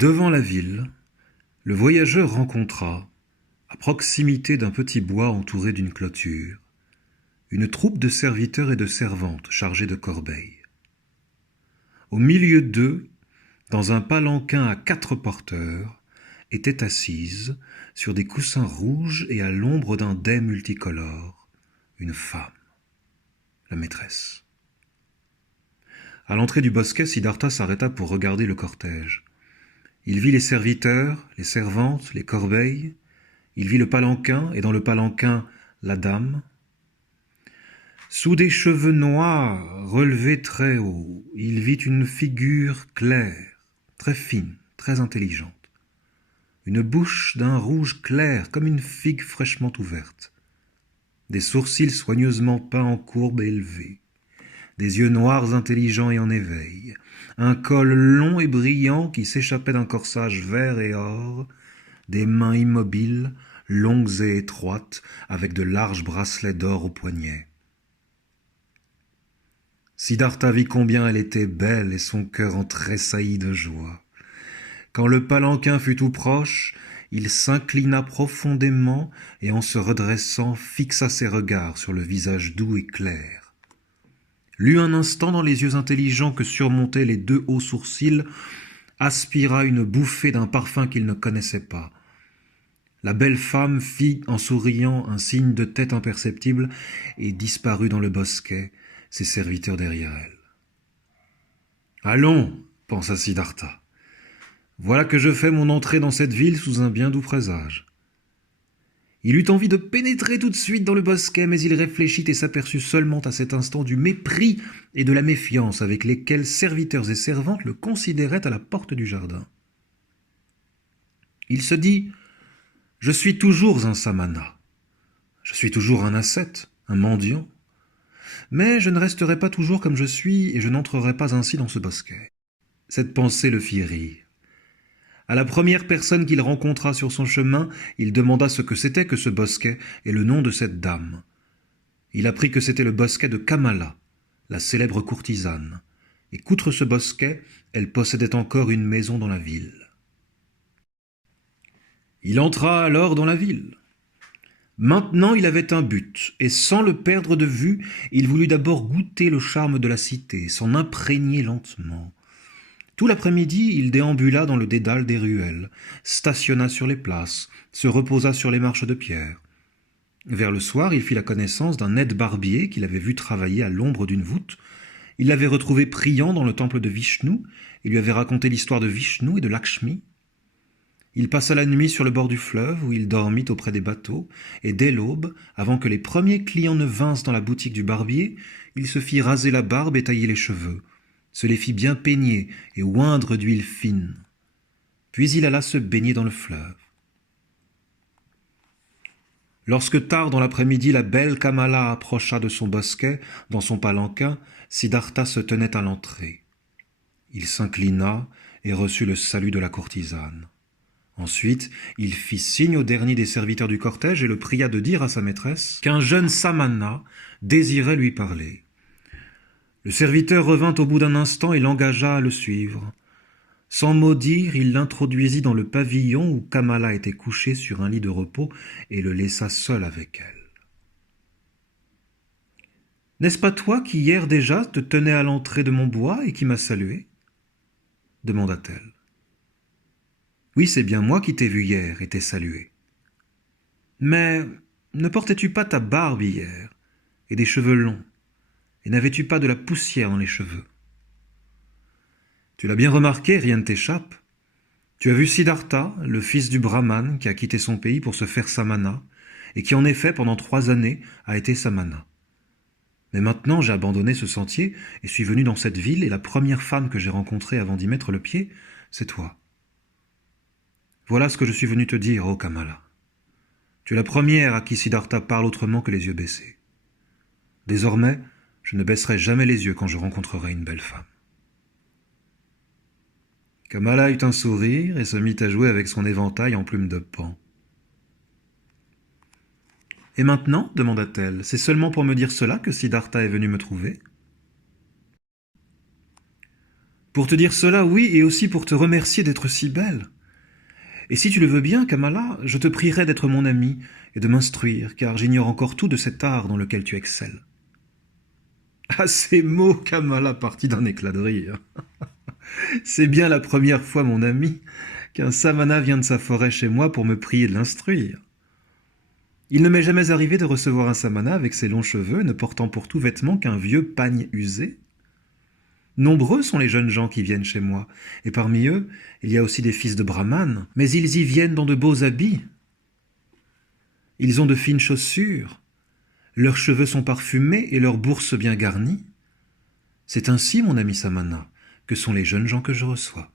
Devant la ville, le voyageur rencontra, à proximité d'un petit bois entouré d'une clôture, une troupe de serviteurs et de servantes chargés de corbeilles. Au milieu d'eux, dans un palanquin à 4 porteurs, était assise, sur des coussins rouges et à l'ombre d'un dais multicolore, une femme, la maîtresse. À l'entrée du bosquet, Siddhartha s'arrêta pour regarder le cortège. Il vit les serviteurs, les servantes, les corbeilles. Il vit le palanquin, et dans le palanquin, la dame. Sous des cheveux noirs relevés très haut, il vit une figure claire, très fine, très intelligente. Une bouche d'un rouge clair comme une figue fraîchement ouverte. Des sourcils soigneusement peints en courbe et élevés. Des yeux noirs intelligents et en éveil. Un col long et brillant qui s'échappait d'un corsage vert et or. Des mains immobiles, longues et étroites, avec de larges bracelets d'or aux poignets. Siddhartha vit combien elle était belle et son cœur en tressaillit de joie. Quand le palanquin fut tout proche, il s'inclina profondément et en se redressant fixa ses regards sur le visage doux et clair. Lut un instant dans les yeux intelligents que surmontaient les 2 hauts sourcils, aspira une bouffée d'un parfum qu'il ne connaissait pas. La belle femme fit, en souriant, un signe de tête imperceptible et disparut dans le bosquet, ses serviteurs derrière elle. « Allons, pensa Siddhartha. Voilà que je fais mon entrée dans cette ville sous un bien doux présage. » Il eut envie de pénétrer tout de suite dans le bosquet, mais il réfléchit et s'aperçut seulement à cet instant du mépris et de la méfiance avec lesquels serviteurs et servantes le considéraient à la porte du jardin. Il se dit « Je suis toujours un samana, je suis toujours un ascète, un mendiant, mais je ne resterai pas toujours comme je suis et je n'entrerai pas ainsi dans ce bosquet. » Cette pensée le fit rire. À la première personne qu'il rencontra sur son chemin, il demanda ce que c'était que ce bosquet et le nom de cette dame. Il apprit que c'était le bosquet de Kamala, la célèbre courtisane, et qu'outre ce bosquet, elle possédait encore une maison dans la ville. Il entra alors dans la ville. Maintenant il avait un but, et sans le perdre de vue, il voulut d'abord goûter le charme de la cité, s'en imprégner lentement. Tout l'après-midi, il déambula dans le dédale des ruelles, stationna sur les places, se reposa sur les marches de pierre. Vers le soir, il fit la connaissance d'un aide-barbier qu'il avait vu travailler à l'ombre d'une voûte. Il l'avait retrouvé priant dans le temple de Vishnu et lui avait raconté l'histoire de Vishnu et de Lakshmi. Il passa la nuit sur le bord du fleuve où il dormit auprès des bateaux, et dès l'aube, avant que les premiers clients ne vinssent dans la boutique du barbier, il se fit raser la barbe et tailler les cheveux, se les fit bien peigner et oindre d'huile fine. Puis il alla se baigner dans le fleuve. Lorsque tard dans l'après-midi la belle Kamala approcha de son bosquet, dans son palanquin, Siddhartha se tenait à l'entrée. Il s'inclina et reçut le salut de la courtisane. Ensuite, il fit signe au dernier des serviteurs du cortège et le pria de dire à sa maîtresse qu'un jeune samana désirait lui parler. Le serviteur revint au bout d'un instant et l'engagea à le suivre. Sans mot dire, il l'introduisit dans le pavillon où Kamala était couchée sur un lit de repos et le laissa seul avec elle. « N'est-ce pas toi qui hier déjà te tenais à l'entrée de mon bois et qui m'as salué ?» demanda-t-elle. « Oui, c'est bien moi qui t'ai vu hier et t'ai salué. Mais ne portais-tu pas ta barbe hier et des cheveux longs, et n'avais-tu pas de la poussière dans les cheveux ? Tu l'as bien remarqué, rien ne t'échappe. Tu as vu Siddhartha, le fils du brahman qui a quitté son pays pour se faire samana, et qui en effet, pendant 3 années, a été samana. Mais maintenant, j'ai abandonné ce sentier et suis venu dans cette ville, et la première femme que j'ai rencontrée avant d'y mettre le pied, c'est toi. Voilà ce que je suis venu te dire, ô Kamala. Tu es la première à qui Siddhartha parle autrement que les yeux baissés. Désormais, je ne baisserai jamais les yeux quand je rencontrerai une belle femme. » Kamala eut un sourire et se mit à jouer avec son éventail en plumes de paon. « Et maintenant, demanda-t-elle, c'est seulement pour me dire cela que Siddhartha est venu me trouver ? Pour te dire cela, oui, et aussi pour te remercier d'être si belle. Et si tu le veux bien, Kamala, je te prierai d'être mon amie et de m'instruire, car j'ignore encore tout de cet art dans lequel tu excelles. » À ces mots, Kamala partit d'un éclat de rire. « C'est bien la première fois, mon ami, qu'un samana vient de sa forêt chez moi pour me prier de l'instruire. Il ne m'est jamais arrivé de recevoir un samana avec ses longs cheveux, ne portant pour tout vêtement qu'un vieux pagne usé. Nombreux sont les jeunes gens qui viennent chez moi, et parmi eux, il y a aussi des fils de brahmanes, mais ils y viennent dans de beaux habits. Ils ont de fines chaussures, leurs cheveux sont parfumés et leurs bourses bien garnies. C'est ainsi, mon ami Samana, que sont les jeunes gens que je reçois. »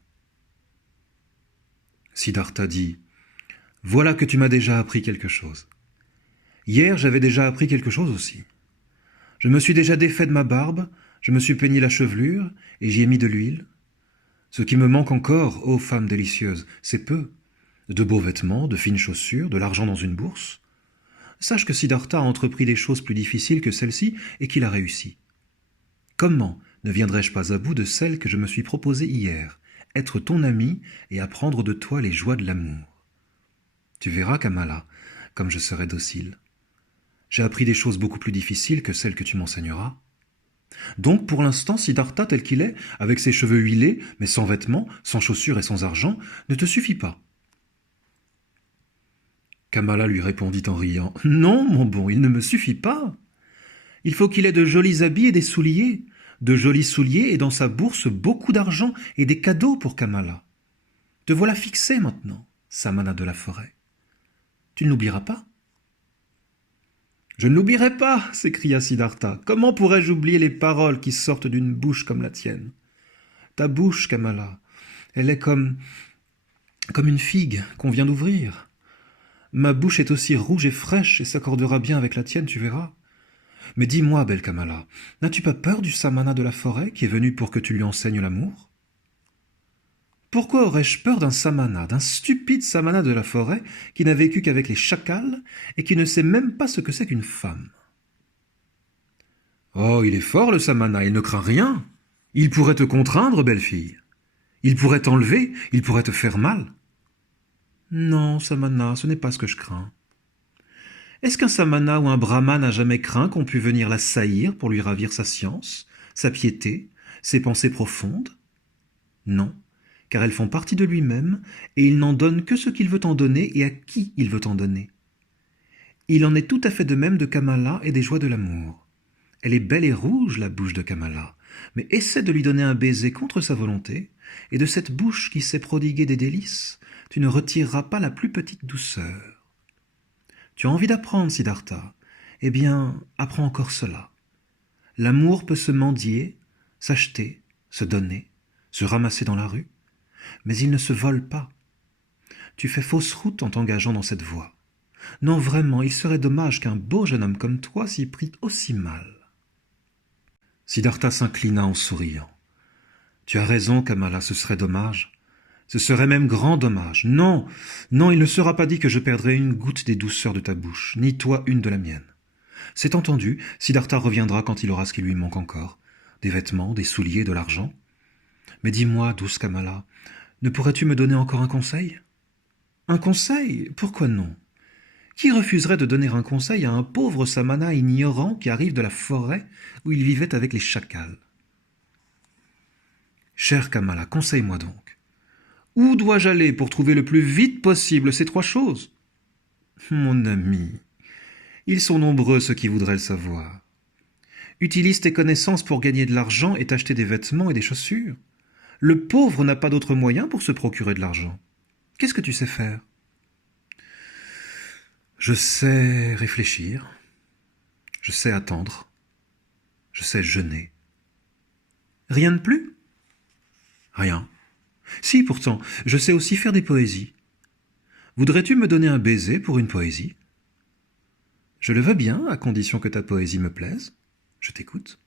Siddhartha dit, « Voilà que tu m'as déjà appris quelque chose. Hier, j'avais déjà appris quelque chose aussi. Je me suis déjà défait de ma barbe, je me suis peigné la chevelure et j'y ai mis de l'huile. Ce qui me manque encore, ô femme délicieuse, c'est peu. De beaux vêtements, de fines chaussures, de l'argent dans une bourse. Sache que Siddhartha a entrepris des choses plus difficiles que celle-ci et qu'il a réussi. Comment ne viendrais-je pas à bout de celle que je me suis proposée hier, être ton ami et apprendre de toi les joies de l'amour? Tu verras, Kamala, comme je serai docile. J'ai appris des choses beaucoup plus difficiles que celles que tu m'enseigneras. Donc, pour l'instant, Siddhartha tel qu'il est, avec ses cheveux huilés, mais sans vêtements, sans chaussures et sans argent, ne te suffit pas. » Kamala lui répondit en riant, « Non, mon bon, il ne me suffit pas. Il faut qu'il ait de jolis habits et des souliers, de jolis souliers et dans sa bourse beaucoup d'argent et des cadeaux pour Kamala. Te voilà fixé maintenant, Samana de la forêt. Tu ne l'oublieras pas? » « Je ne l'oublierai pas, s'écria Siddhartha. Comment pourrais-je oublier les paroles qui sortent d'une bouche comme la tienne? Ta bouche, Kamala, elle est comme une figue qu'on vient d'ouvrir. Ma bouche est aussi rouge et fraîche et s'accordera bien avec la tienne, tu verras. Mais dis-moi, belle Kamala, n'as-tu pas peur du samana de la forêt qui est venu pour que tu lui enseignes l'amour? Pourquoi aurais-je peur d'un samana, d'un stupide samana de la forêt qui n'a vécu qu'avec les chacals et qui ne sait même pas ce que c'est qu'une femme? Oh, il est fort le samana, il ne craint rien. Il pourrait te contraindre, belle fille. Il pourrait t'enlever, il pourrait te faire mal. Non, samana, ce n'est pas ce que je crains. Est-ce qu'un samana ou un brahman n'a jamais craint qu'on pût venir l'assaillir pour lui ravir sa science, sa piété, ses pensées profondes? Non, car elles font partie de lui-même, et il n'en donne que ce qu'il veut en donner et à qui il veut en donner. Il en est tout à fait de même de Kamala et des joies de l'amour. Elle est belle et rouge, la bouche de Kamala, mais essaie de lui donner un baiser contre sa volonté, et de cette bouche qui sait prodiguer des délices, tu ne retireras pas la plus petite douceur. Tu as envie d'apprendre, Siddhartha? Eh bien, apprends encore cela. L'amour peut se mendier, s'acheter, se donner, se ramasser dans la rue, mais il ne se vole pas. Tu fais fausse route en t'engageant dans cette voie. Non, vraiment, il serait dommage qu'un beau jeune homme comme toi s'y prît aussi mal. » Siddhartha s'inclina en souriant. « Tu as raison, Kamala, ce serait dommage. Ce serait même grand dommage. Non, non, il ne sera pas dit que je perdrai une goutte des douceurs de ta bouche, ni toi une de la mienne. C'est entendu, Siddhartha reviendra quand il aura ce qui lui manque encore, des vêtements, des souliers, de l'argent. Mais dis-moi, douce Kamala, ne pourrais-tu me donner encore un conseil? » »« Un conseil? Pourquoi non? Qui refuserait de donner un conseil à un pauvre samana ignorant qui arrive de la forêt où il vivait avec les chacals? Cher Kamala, conseille-moi donc. Où dois-je aller pour trouver le plus vite possible ces 3 choses? Mon ami, ils sont nombreux ceux qui voudraient le savoir. Utilise tes connaissances pour gagner de l'argent et t'acheter des vêtements et des chaussures. Le pauvre n'a pas d'autre moyen pour se procurer de l'argent. Qu'est-ce que tu sais faire? Je sais réfléchir, je sais attendre, je sais jeûner. Rien de plus? Rien. Si, pourtant, je sais aussi faire des poésies. Voudrais-tu me donner un baiser pour une poésie? Je le veux bien, à condition que ta poésie me plaise. Je t'écoute.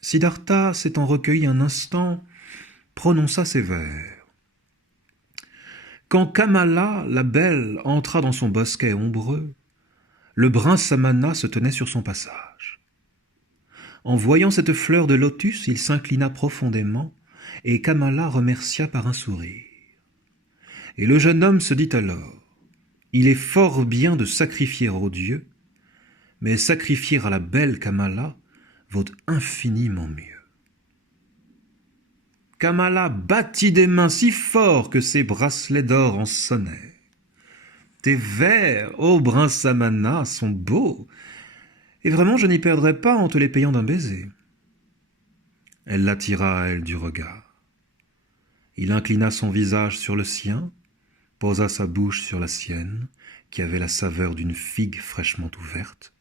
Siddhartha, s'étant recueilli un instant, prononça ces vers. Quand Kamala, la belle, entra dans son bosquet ombreux, le brun samana se tenait sur son passage. En voyant cette fleur de lotus, il s'inclina profondément, et Kamala remercia par un sourire. Et le jeune homme se dit alors, « Il est fort bien de sacrifier aux dieux, mais sacrifier à la belle Kamala vaut infiniment mieux. » Kamala battit des mains si fort que ses bracelets d'or en sonnaient. « Tes vers, ô Brinsamana, sont beaux, et vraiment je n'y perdrai pas en te les payant d'un baiser. » Elle l'attira à elle du regard. Il inclina son visage sur le sien, posa sa bouche sur la sienne, qui avait la saveur d'une figue fraîchement ouverte.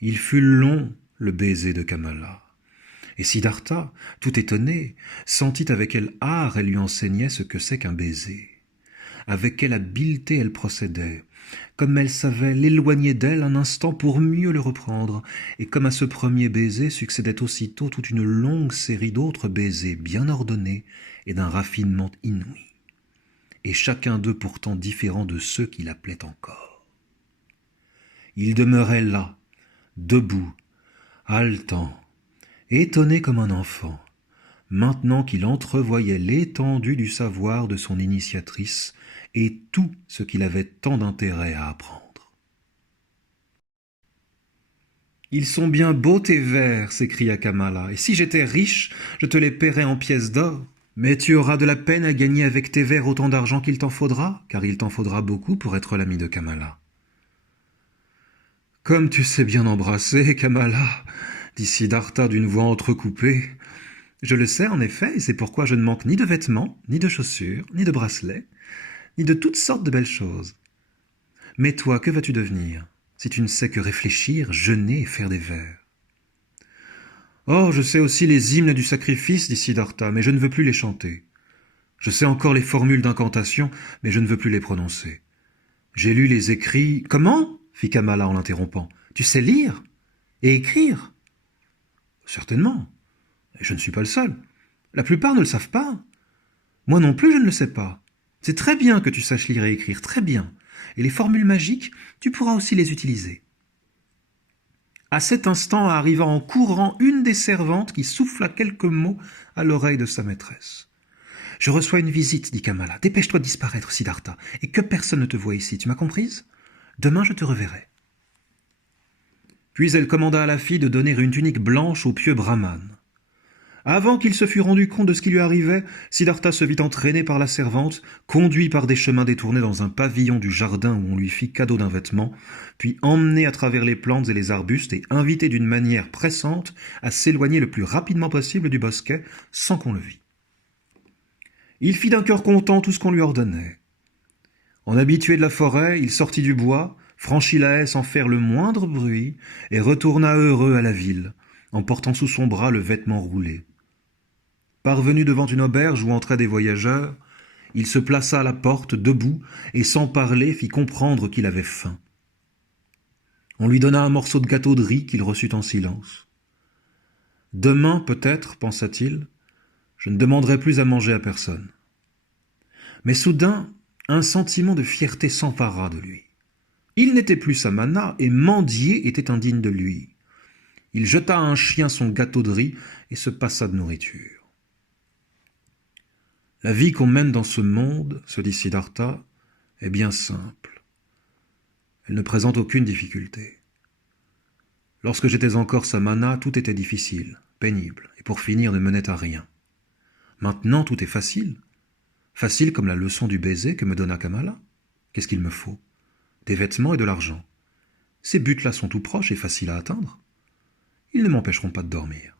Il fut long, le baiser de Kamala, et Siddhartha, tout étonné, sentit avec quel art elle lui enseignait ce que c'est qu'un baiser, avec quelle habileté elle procédait, comme elle savait l'éloigner d'elle un instant pour mieux le reprendre, et comme à ce premier baiser succédait aussitôt toute une longue série d'autres baisers bien ordonnés et d'un raffinement inouï, et chacun d'eux pourtant différent de ceux qui l'appelaient encore. Il demeurait là, debout, haletant, étonné comme un enfant, maintenant qu'il entrevoyait l'étendue du savoir de son initiatrice et tout ce qu'il avait tant d'intérêt à apprendre. « Ils sont bien beaux tes vers, s'écria Kamala, et si j'étais riche, je te les paierais en pièces d'or. Mais tu auras de la peine à gagner avec tes vers autant d'argent qu'il t'en faudra, car il t'en faudra beaucoup pour être l'ami de Kamala. »« Comme tu sais bien embrasser, Kamala, dit Siddhartha d'une voix entrecoupée. Je le sais en effet, et c'est pourquoi je ne manque ni de vêtements, ni de chaussures, ni de bracelets, ni de toutes sortes de belles choses. Mais toi, que vas-tu devenir, si tu ne sais que réfléchir, jeûner et faire des vers? Oh, je sais aussi les hymnes du sacrifice, dit Siddhartha, mais je ne veux plus les chanter. Je sais encore les formules d'incantation, mais je ne veux plus les prononcer. J'ai lu les écrits... Comment? Fit Kamala en l'interrompant. Tu sais lire et écrire? Certainement. Et je ne suis pas le seul. La plupart ne le savent pas. Moi non plus, je ne le sais pas. C'est très bien que tu saches lire et écrire, très bien. Et les formules magiques, tu pourras aussi les utiliser. À cet instant arriva en courant une des servantes qui souffla quelques mots à l'oreille de sa maîtresse. « Je reçois une visite, dit Kamala. Dépêche-toi de disparaître, Siddhartha, et que personne ne te voie ici, tu m'as comprise? Demain, je te reverrai. » Puis elle commanda à la fille de donner une tunique blanche au pieux brahman. Avant qu'il se fût rendu compte de ce qui lui arrivait, Siddhartha se vit entraîner par la servante, conduit par des chemins détournés dans un pavillon du jardin où on lui fit cadeau d'un vêtement, puis emmené à travers les plantes et les arbustes et invité d'une manière pressante à s'éloigner le plus rapidement possible du bosquet sans qu'on le vît. Il fit d'un cœur content tout ce qu'on lui ordonnait. En habitué de la forêt, il sortit du bois, franchit la haie sans faire le moindre bruit et retourna heureux à la ville, en portant sous son bras le vêtement roulé. Parvenu devant une auberge où entraient des voyageurs, il se plaça à la porte, debout, et sans parler fit comprendre qu'il avait faim. On lui donna un morceau de gâteau de riz qu'il reçut en silence. « Demain, peut-être, pensa-t-il, je ne demanderai plus à manger à personne. » Mais soudain, un sentiment de fierté s'empara de lui. Il n'était plus Samana, et mendier était indigne de lui. Il jeta à un chien son gâteau de riz et se passa de nourriture. La vie qu'on mène dans ce monde, se dit Siddhartha, est bien simple. Elle ne présente aucune difficulté. Lorsque j'étais encore Samana, tout était difficile, pénible, et pour finir ne menait à rien. Maintenant, tout est facile. Facile comme la leçon du baiser que me donna Kamala. Qu'est-ce qu'il me faut? Des vêtements et de l'argent. Ces buts-là sont tout proches et faciles à atteindre. Ils ne m'empêcheront pas de dormir.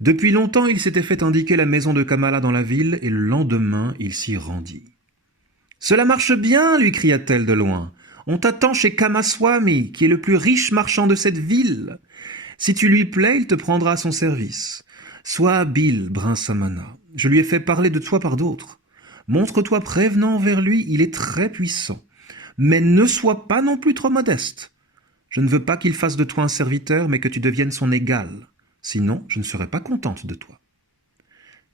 Depuis longtemps, il s'était fait indiquer la maison de Kamala dans la ville, et le lendemain, il s'y rendit. « Cela marche bien, lui cria-t-elle de loin. On t'attend chez Kamaswami, qui est le plus riche marchand de cette ville. Si tu lui plais, il te prendra à son service. Sois habile, Brinsamana. Je lui ai fait parler de toi par d'autres. Montre-toi prévenant envers lui, il est très puissant. Mais ne sois pas non plus trop modeste. Je ne veux pas qu'il fasse de toi un serviteur, mais que tu deviennes son égal. Sinon, je ne serai pas contente de toi.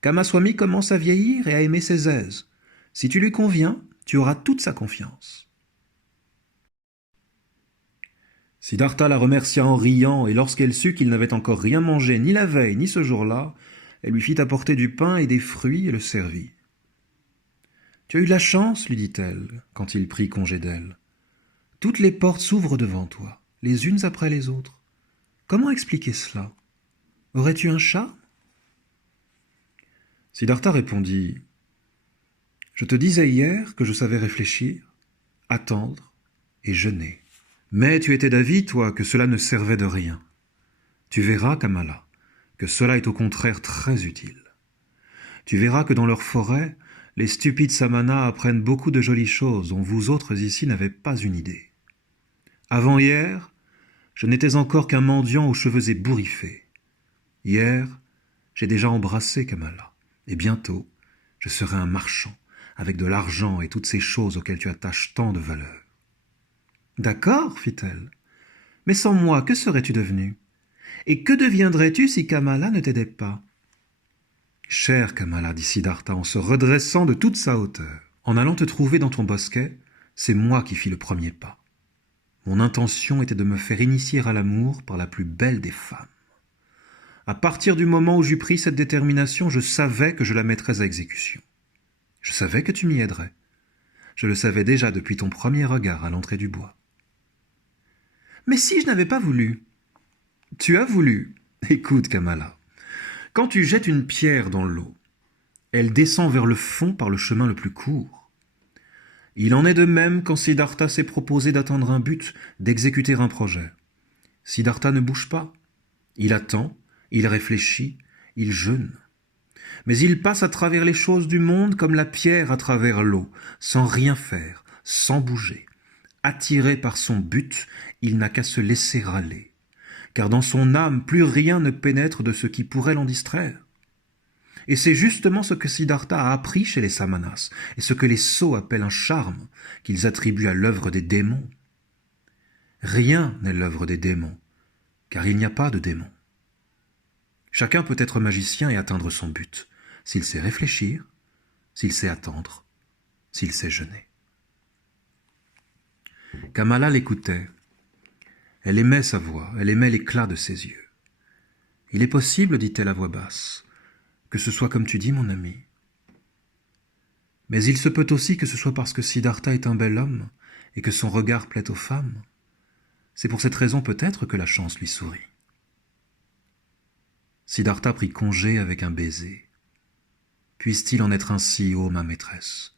Kamaswami commence à vieillir et à aimer ses aises. Si tu lui conviens, tu auras toute sa confiance. » Siddhartha la remercia en riant, et lorsqu'elle sut qu'il n'avait encore rien mangé ni la veille ni ce jour-là, elle lui fit apporter du pain et des fruits et le servit. « Tu as eu de la chance, lui dit-elle, quand il prit congé d'elle. Toutes les portes s'ouvrent devant toi, les unes après les autres. Comment expliquer cela? Aurais-tu un charme? » Siddhartha répondit « Je te disais hier que je savais réfléchir, attendre et jeûner. Mais tu étais d'avis, toi, que cela ne servait de rien. Tu verras, Kamala, que cela est au contraire très utile. Tu verras que dans leur forêt, les stupides samanas apprennent beaucoup de jolies choses dont vous autres ici n'avez pas une idée. Avant-hier, je n'étais encore qu'un mendiant aux cheveux ébouriffés. Hier, j'ai déjà embrassé Kamala, et bientôt, je serai un marchand, avec de l'argent et toutes ces choses auxquelles tu attaches tant de valeur. »« D'accord, fit-elle. Mais sans moi, que serais-tu devenu? Et que deviendrais-tu si Kamala ne t'aidait pas? » »« Chère Kamala, dit Siddhartha en se redressant de toute sa hauteur, en allant te trouver dans ton bosquet, c'est moi qui fis le premier pas. Mon intention était de me faire initier à l'amour par la plus belle des femmes. À partir du moment où j'eus pris cette détermination, je savais que je la mettrais à exécution. Je savais que tu m'y aiderais. Je le savais déjà depuis ton premier regard à l'entrée du bois. Mais si je n'avais pas voulu? Tu as voulu. Écoute, Kamala. Quand tu jettes une pierre dans l'eau, elle descend vers le fond par le chemin le plus court. Il en est de même quand Siddhartha s'est proposé d'atteindre un but, d'exécuter un projet. Siddhartha ne bouge pas. Il attend, il réfléchit, il jeûne. Mais il passe à travers les choses du monde comme la pierre à travers l'eau, sans rien faire, sans bouger. Attiré par son but, il n'a qu'à se laisser aller. Car dans son âme, plus rien ne pénètre de ce qui pourrait l'en distraire. Et c'est justement ce que Siddhartha a appris chez les samanas, et ce que les sots appellent un charme, qu'ils attribuent à l'œuvre des démons. Rien n'est l'œuvre des démons, car il n'y a pas de démons. Chacun peut être magicien et atteindre son but, s'il sait réfléchir, s'il sait attendre, s'il sait jeûner. Kamala l'écoutait. Elle aimait sa voix, elle aimait l'éclat de ses yeux. « Il est possible, dit-elle à voix basse, que ce soit comme tu dis, mon ami. Mais il se peut aussi que ce soit parce que Siddhartha est un bel homme et que son regard plaît aux femmes. C'est pour cette raison peut-être que la chance lui sourit. » Siddhartha prit congé avec un baiser. « Puisse-t-il en être ainsi, ô ma maîtresse?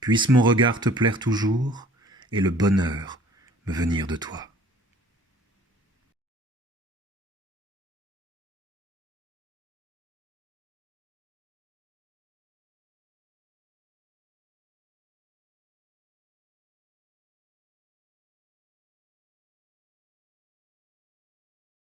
Puisse mon regard te plaire toujours et le bonheur me venir de toi. »